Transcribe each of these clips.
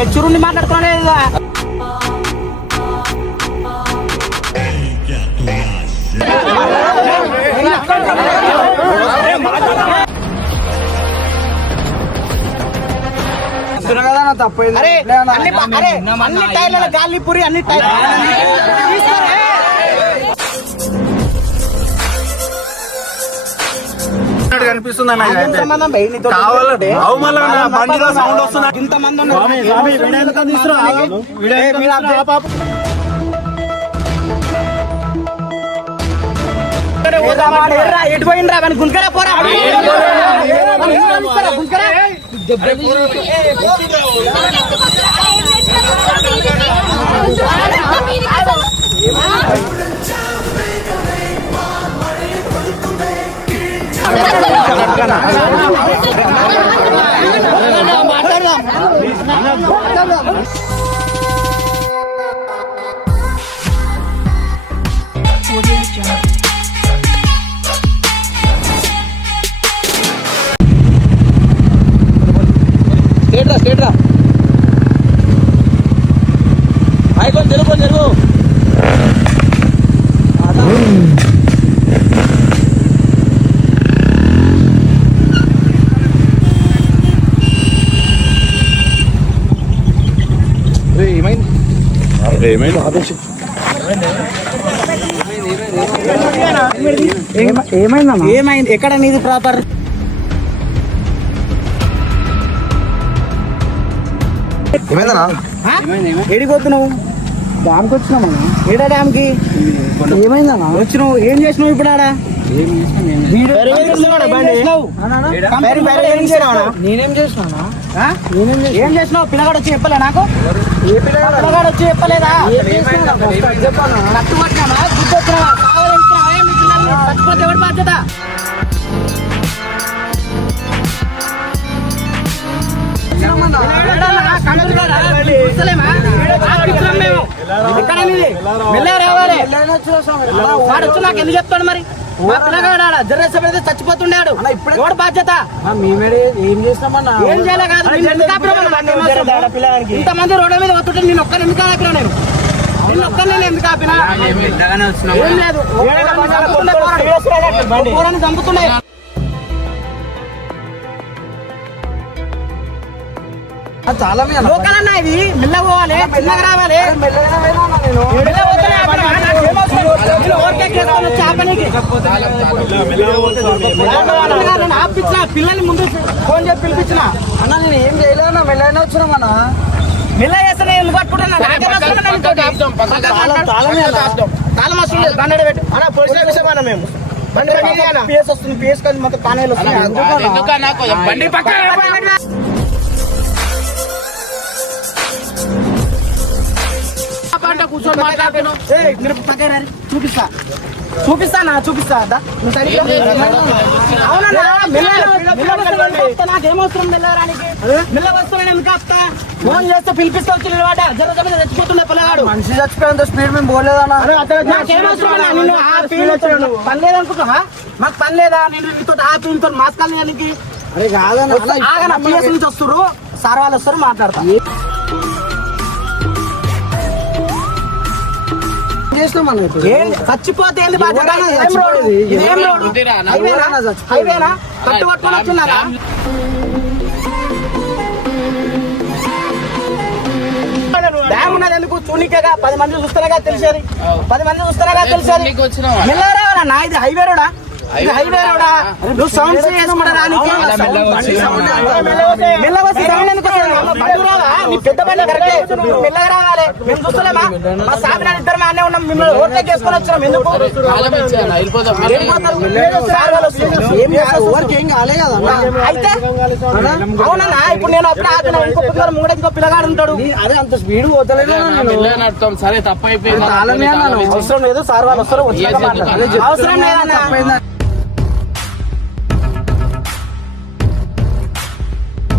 మెచ్యూరుండి మాట్లాడుతున్నాడు. అన్ని టైర్ల గాలి పూరి అన్ని టైర్ కనిపిస్తుంది సౌండ్ వస్తుంది. ఇంతమంది ఎటు పోయిండ్రా గుంకరా పోరా గుంకరా స్టేట్ రా అయిపో జరుగు ఏమైంది ఎక్కడ నీది ప్రాపర్? ఏడిపోతున్నావు? డ్యామ్కి వచ్చినామన్నా. ఏడా డ్యామ్కి? ఏమైందన్నా? వచ్చినావు ఏం చేసినావు ఇప్పుడు? ఆడ నేనేం చేసినా? ఏం చేసినావు? పిల్లగాడు వచ్చి చెప్పలే నాకు? ఏ పిల్లగాడు వచ్చి చెప్పలేదా? కట్టుబట్టినామా? గుర్తు వచ్చినావా? చచ్చిపోతే ఎవరి బాధ్యత? వాడొచ్చు నాకు ఎందుకు చెప్తాడు మరి? పిల్లగాడు జర్రేస పెడితే చచ్చిపోతుండాడు. ఎవడు బాధ్యత? ఏం చేసినామన్నా? ఏం చేయలే కాదు. ఇంతమంది రోడ్డు మీద వస్తుంటే నేను ఒక్కరిని ఎందుకు ఆపినా? నేను ఒక్కరిని ఎందుకు ఆపినా? ఏం లేదు, చంపుతుండే. చాలా లోకలన్నా ఇది మెల్లగా పోవాలి, చిన్నగా రావాలి. ఆపించిన పిల్లల్ని ముందు ఫోన్ చేసి పిలిపించిన. అన్న నేను ఏం చేయలేదన్నా, మెల్లగానే వచ్చినామన్నా. మెల్ల చేస్తే ఎందుకు పట్టుకుంటున్నా? తాళం వస్తుంది, బండి పెట్టు అన్న. పోలీసులు విషయమన్నా మేము పిఎస్ వస్తుంది, పిఎస్ కాదు మొత్తం తానేలు వస్తుంది. కూర్చొని మాట్లాడుతున్నావు. చూపిస్తానా? నాకేమవసరం మెల్లరానికి? మెల్ల వస్తున్నాను ఎందుకు ఆపుతా? ఫోన్ చేస్తే పిలిపిస్తా వచ్చి నిలబడ్డా. జర చచ్చిపోతుండే పిల్లగాడు. మనిషి చచ్చిపోయేంత స్పీడ్ మేము పోలేదన్నా. నాకేమవసరం? పని లేదనుకుంటున్నా? మాకు పని లేదా? నేను నీతో ఆపి నీతో మాస్క్ నీకు. అరే కాదన్నా, పిఎస్ నుంచి వస్తుర్రు, సార్ వాళ్ళు వస్తారు, మాట్లాడతా. చచ్చిపోతే హైవేనా? కట్టు పట్టుకొని వచ్చిన్నారా? డ్యామ్ ఉన్నది ఎందుకు? చూనికేగా 10 మంది చూస్తేనేగా తెలిసేది. 10 మంది చూస్తేనేగా తెలిసేది. మెల్లరావా నా? ఇది హైవే రోడా? హైవే రోడా? నువ్వు సౌండ్స్ చేసుకుంటా రానికి మెల్లవసి సౌండ్ ఎందుకు? నీ పెద్ద బండి కరెక్టే, మెల్లగా రావాలి. మేము చూస్తలేమా? మా సాబి నాన్న ఇద్దరు అనే ఉన్నాం, మిమ్మల్ని ఓవర్టేక్ చేసుకొని వచ్చినాం. ఎందుకు? అయితే అవునన్నా, ఇప్పుడు నేను అప్పుడు ఆపిన. ఇంకో ఇంకో పిల్లగాడు ఉంటాడు. అదే అంత స్పీడ్ పోతలేదు. సరే తప్పు అయిపోయింది. అవసరం లేదు, సార్ వాళ్ళు వస్తారు. అవసరం లేదన్నా.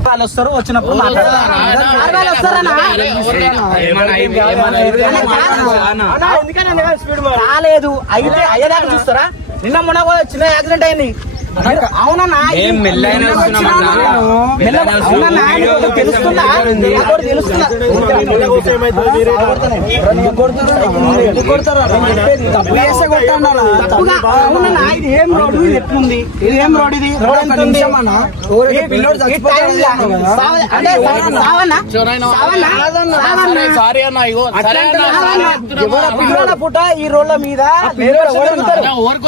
వాళ్ళు వస్తారు, వచ్చినప్పుడు రాలేదు. అయితే అయ్యేదాకా చూస్తారా? నిన్న మొన్న చిన్న యాక్సిడెంట్ అయింది. అవునన్నా ఏం మెల్లైన వస్తున్నామన్నా? అవునన్నా నీకు తెలుస్తుందా నీకు తెలుస్తుందా తప్పుగా అవునన్నా ఇది ఏం రోడ్డు ఇది ఎట్లుంది ఇది ఏం రోడ్ ఇది రోడ్ ఎంత ఉంది ఈ టైంలో అంటే సావన్నా సారీ అన్న ఇగో పిల్లల పుట్ట ఈ రోడ్ల మీద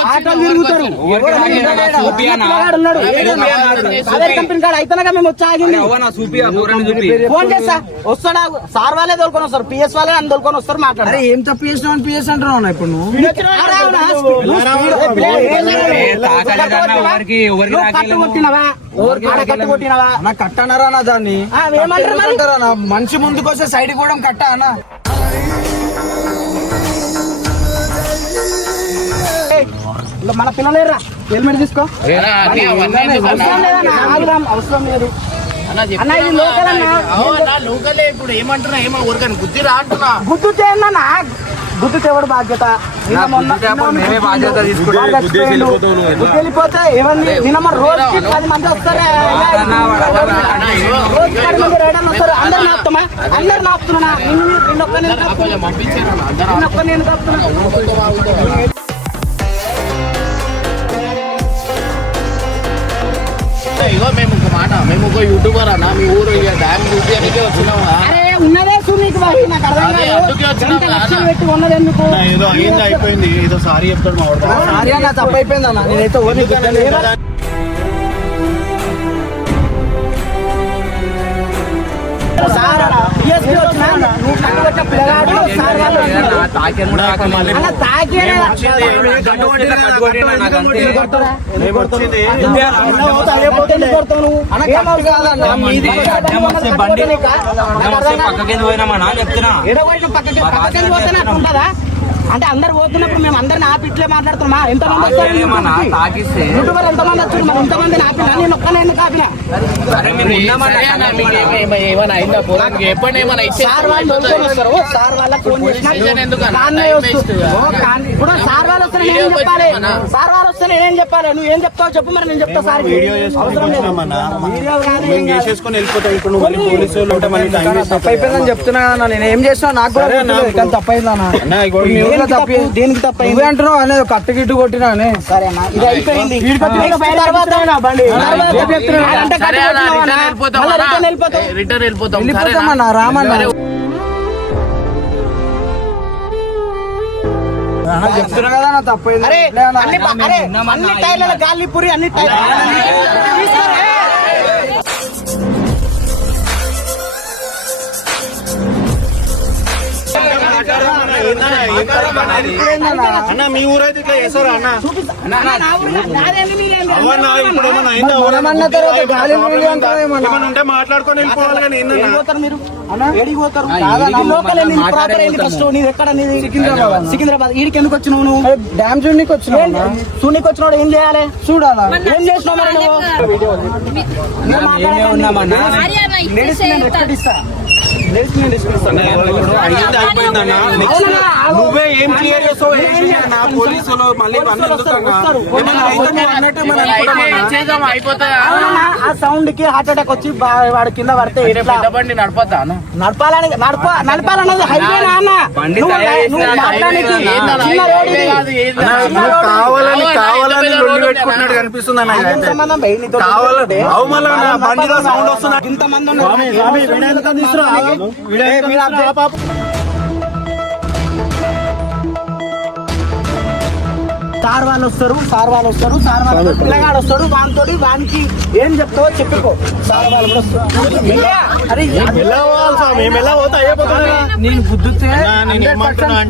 ఆటోలు తిరుగుతారు అదే కంపెనీ కాడ అయితేనగా మేము వచ్చి ఆగింది ఫోన్ చేస్తా వస్తాడా సార్ వాళ్ళే తోలుకొని వస్తారు పిఎస్ వాళ్ళే అని తోలుకొని వస్తారు మాట్లాడారు ఏం తప్పు చేసినావు అని పిఎస్ అంటున్నావు ఇప్పుడు నువ్వు కట్టు కొట్టినవా కట్టు కొట్టినవా నాకు కట్టనరా నా దాన్ని ఏమంటారా నా మనిషి ముందుకు వస్తే సైడ్ కూడా కట్టా అన్న మన పిల్లలేరా హెల్మెట్ తీసుకో అవసరం లేదు అన్న ఇది లోకల్ అన్న లోకలే ఇప్పుడు ఏమంటున్నా ఏమో ఊరికని గుద్దిరా అంటున్నా గుర్తు చేయండి గుర్తు ఎవడు బాధ్యత వెళ్ళిపోతే ఏమంది నిన్న రోజుకి 10 మంది వస్తారే రోజు 10 మంది రైడర్లు వస్తారు అందరు నాపుతామా అందరు నాపుతున్నా నిన్నొక్క నేను కాపుతున్నా ఇగో మేము ఒక మాట మేము ఒక యూట్యూబర్ అన్న మీ ఊరు డ్యామ్ చూపించడానికే వచ్చినాము అరే ఉన్నదే నీకు నాకు అర్థం కాదు లక్షలు పెట్టి ఉన్నది ఎందుకు ఏదో అయింది అయిపోయింది ఏదో సారీ చెప్తాడు మా వాడు సారీ అన్న తప్పు అయిపోయింది అన్న నేనైతే ఓన్లీ అంటే అందరు పోతున్నప్పుడు మేము అందరిని ఆపి ఇట్లే మాట్లాడుతున్నామా ఎంతమంది వస్తారు యూట్యూబర్ ఎంతమంది వచ్చారు మనం ఎంతమందిని ఆపినా నేను ఒక్కనే ఎందుకు ఆపినా సార్ వాళ్ళు దొరుకుని వస్తారు సార్ వాళ్ళ ఫోన్ ఇప్పుడు సార్ వాళ్ళు వస్తే నేనేం చెప్పాలి సార్ వాళ్ళు వస్తే నేనేం చెప్పాలి నువ్వు ఏం చెప్తావు చెప్పు మరి నేను చెప్తా సార్ అవసరం లేదు తప్పు అయిపోయిందని చెప్తున్నా కదా నేను ఏం చేసినా నాకు కూడా తప్పైందన్నా దేనికి తప్ప అంటున్నావు అనేది కట్టు గిట్టు కొట్టినా సరే అన్న ఇది అయిపోయింది రిటర్న్ వెళ్ళిపోతాం వెళ్ళిపోతామన్నా రామన్నా చెప్తున్నా కదా నా తప్పైంది అరే అన్ని టైర్ల గాలి పూరి అన్ని టైర్ అన్న మీ ఊరైతే ఇట్లా చేస్తారా అన్న ఉంటే మాట్లాడుకొని వెళ్ళిపోవాలి కానీ మీరు సికింద్రాబాద్ ఈడికి ఎందుకు వచ్చినావు నువ్వు డ్యామ్ చూడనికి వచ్చినావు చూడనికి వచ్చినాడు ఏం చేయాలి చూడాలా ఏం చేసినావు మరి నువ్వే ఏం క్లియర్ చేస్తావు పోలీసులు మళ్ళీ ఆ సౌండ్ కి హార్ట్ అటాక్ వచ్చి వాడు కింద పడితే బండి నడపద్దా నడపాలనేది హైవే కావాలని లొల్లి పెట్టుకుంటున్నాడు కనిపిస్తుంది బండిలో సౌండ్ వస్తున్నా ఇంతమంది సార్ వాళ్ళు వస్తారు పిల్లగాడు వస్తాడు వానికి ఏం చెప్తావో చెప్పుకో సార్ వాళ్ళు కూడా వస్తారు నేను గుద్దుతే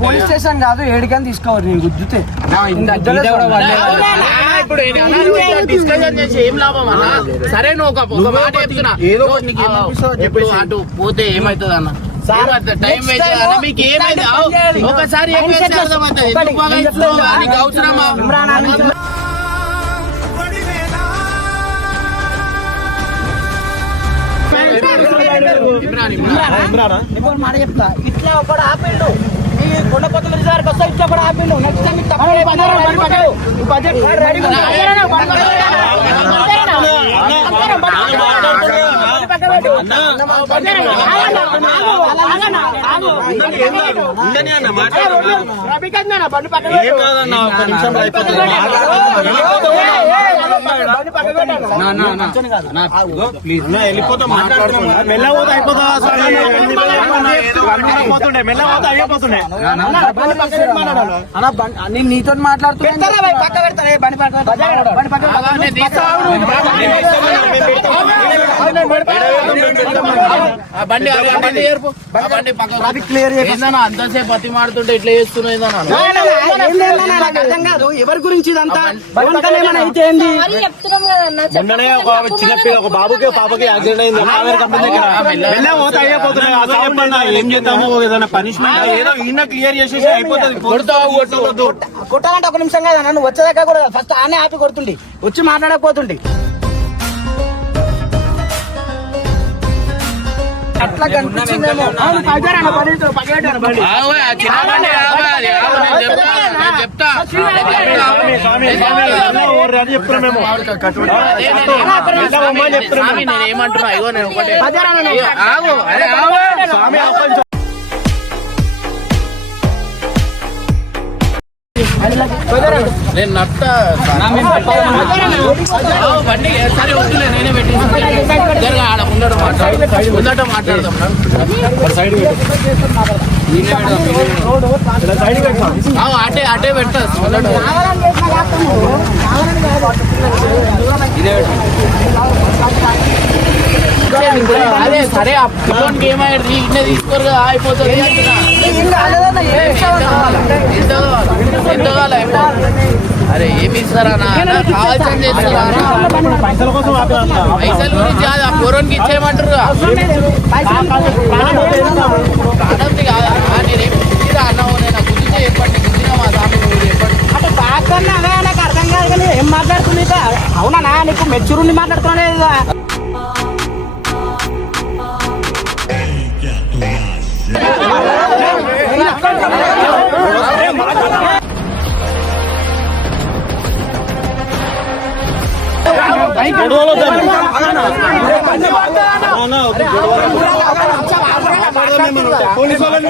పోలీస్ స్టేషన్ కాదు ఏడికని తీసుకోవాలి నేను గుద్దుతే ఇప్పుడు డిస్కషన్ చేసి ఏం లాభం అన్న సరే నువ్వు ఒక మాట చెప్తున్నా ఏదో అటు పోతే ఏమైతుంది అన్న టైం వేస్ట్ అన్న మీకు ఏమైంది ఒకసారి అవసరమా మాట చెప్తా ఇట్లా ఒకడు ఆపేళ్ళు ఈ కొండపోతుల రిజర్వ్ వస్తా ఇచ్చప్పుడు ఆపిండు నెక్స్ట్ టైం వెళ్ళిపోతా మాట్లాడుతున్నా మెల్లపోతే అయిపోతా మెల్లపోతే అయిపోతుండే నేను నీతో మాట్లాడుతున్నా అంతసేపు పత్తి మాడుతుంటే ఇట్లా చేస్తున్నాయి అర్థం కాదు ఎవరి గురించి ఇదంతా అయితే ఏంది మొన్ననే ఒక చిన్నపిల్ల ఒక బాబుకి పాపకి యాక్సిడెంట్ అయింది కావేరి కంపెనీ దగ్గర మెల్లపోతే అయిపోతున్నాయి ఆ సౌండ్ ఏం చేద్దాము ఏదైనా పనిష్మెంట్ ఏదో ఈయన క్లియర్ చేసేసి అయిపోతుంది కొట్టాలంటే ఒక నిమిషం కదా నన్ను వచ్చేదాకా కూడా ఫస్ట్ ఆనే ఆపి కొడుతుండి వచ్చి మాట్లాడకపోతుండి అట్లా కనిపించిందేమో ఏమంటున్నా ఇగో నేను ఒకటే నేను నట్ట బండి సరే వద్దులే నేనే పెట్టి ఆడ ముందట మాట్లాడదాం అటే పెట్ట అదే సరే ఆ పిల్లోనికి ఏమైంది ఇన్నే తీసుకోరు కదా అయిపోతుంది అరే ఏమి ఇస్తారా కావాల్సింది చేస్తారా పైసల గురించి కాదు ఆ పూర్వానికి ఇచ్చేయమంటారు నేనేం అన్నావు నేను గుర్తించే చెప్పండి గుర్తిగా మా స్వామి చెప్పండి అంటే బాగా నాకు అర్థం కాదు కానీ ఏం మాట్లాడుతుంది అవునా నీకు మెచ్యూరుండి మాట్లాడుతున్నా పోలీసు వాళ్ళని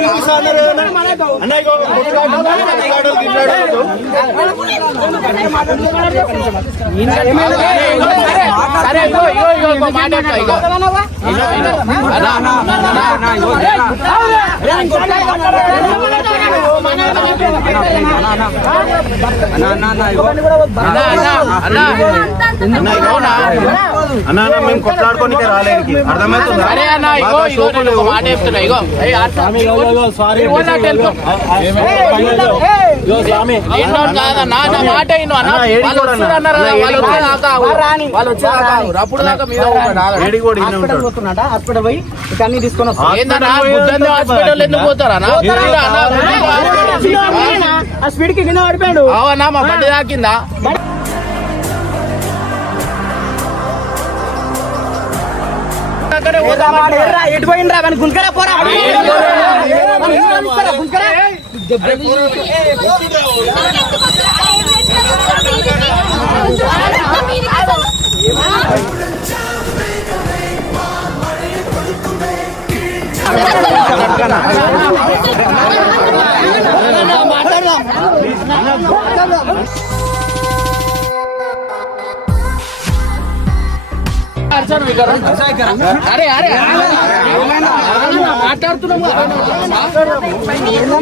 అన్నా మేము కొట్లాడుకోనికే రాలేదు అర్థమవుతుందా హాస్పిటల్ పోయి అన్ని తీసుకొని హాస్పిటల్ ఎందుకు పోతారా ఆ స్పీడ్ కి కింద పడిపోయాడు అవునా మా బండి తాకిందా ఎటు పోయిండ్రా మన గుంకరా పోరా అరే అరే మాట్లాడుతున్నాము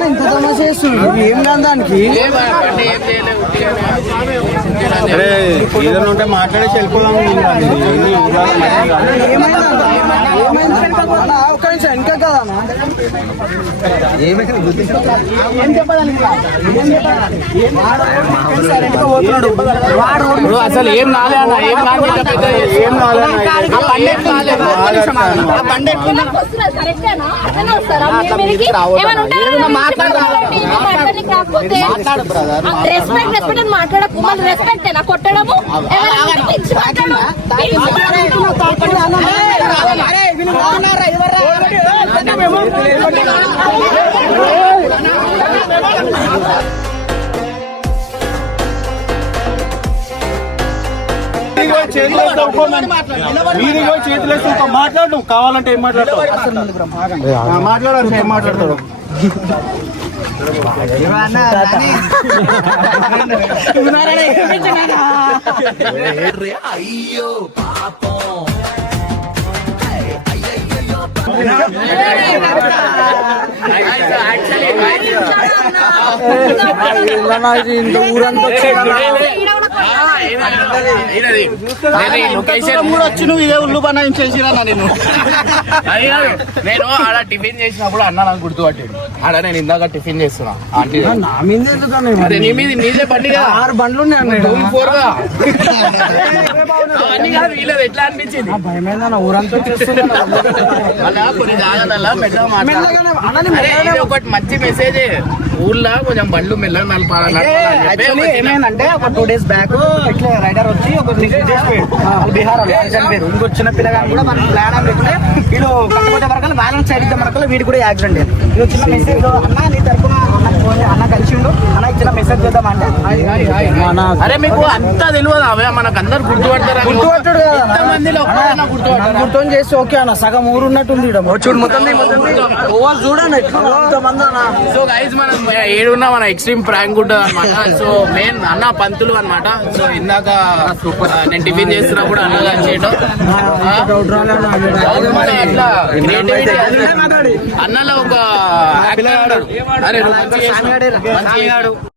ఇంత తమాషా చేస్తున్నాడు ఏం కాదు దానికి అరే ఏదైనా ఉంటే మాట్లాడేసి వెళ్ళిపోదాం ఒక నిమిషం ఇంకా కదా అసలు ఏం నాలే అన్న ఏం మాట్లాడకు మళ్ళీ రెస్పెక్ట్ కొట్టడము ఎవరు చేతులేసి మాట్లాడు నువ్వు కావాలంటే ఏం మాట్లాడతావు మాట్లాడాలి ఏం మాట్లాడతాడు లొకేషన్ కూడా వచ్చి నువ్వు ఇదే ఉల్లు బనాయించేసిరా నేను నేను ఆడ టిఫిన్ చేసినప్పుడు అన్న నాకు గుర్తుపట్టాడు ఆడ నేను ఇందాక టిఫిన్ చేస్తున్నా ఆంటీ నా మీద ఎందుకన్నా అరే నీ మీద నీదే బండి కదా 6 బండ్లు ఉన్నాయి అన్న ఈడ. రూమ్ 4 గా అవన్నీ కాదు వీళ్ళది ఎట్లా అనిపించింది భయమేందన్న ఊరంతా చూస్తున్నా అలా కొన్ని జాగాలలో మెల్లగా మెల్లగానే అన్నని అరే ఇది ఒకటి మంచి మెసేజ్ ఊర్లో కొంచెం బండ్లు మెల్లగా నడపాలని యాక్చువల్లీ ఏమైందంటే ఒక 2 days బ్యాక్ ఇట్లా రైడర్ వచ్చి ఒక మెసేజ్ చేసిపోయాడు వాళ్ళు బీహార్ వాళ్ళు చనిపోయారు ఇంకొక చిన్న పిల్లగాని కూడా మనకి ప్లాన్ అని లేకుంటే వీళ్ళు కట్టుకుంటే వరకు బ్యాలెన్స్ సైడ్ ఇద్దాం వరకు వీడి కూడా యాక్సిడెంట్ అయ్యింది ఇది చిన్న మెసేజ్ అన్న నీ తరపున అన్న కలిసిండు అన్న ఇచ్చిన మెసేజ్ చేద్దామంటే అరే మీకు అంతా తెలియదు అవే మనకు అందరు గుర్తుపడతారు గుర్తుపట్టాడు కదా అన్న. మందిలో ఒక్కడైనా గుర్తుపడతారు గుర్తు చేసి ఓకే అన్న సగం ఊరు ఉన్నట్టుంది ఈడ. చూడు మొత్తం చూడండి ఎట్లా మంది అన్న సో గైస్ మనం ఏడున్నా మన ఎక్స్ట్రీమ్ ప్రాంక్ ఉంటుంది అనమాట సో మెయిన్ అన్న పంతులు అన్నమాట సో ఇందాక నేను టిఫిన్ చేస్తున్నప్పుడు అన్నగా చేయడం అట్లా creativity అన్నలో ఒక actor ఉన్నాడు. అరే నువ్వు మంచిగా చేసినావు. మంచిగా చేసినావు.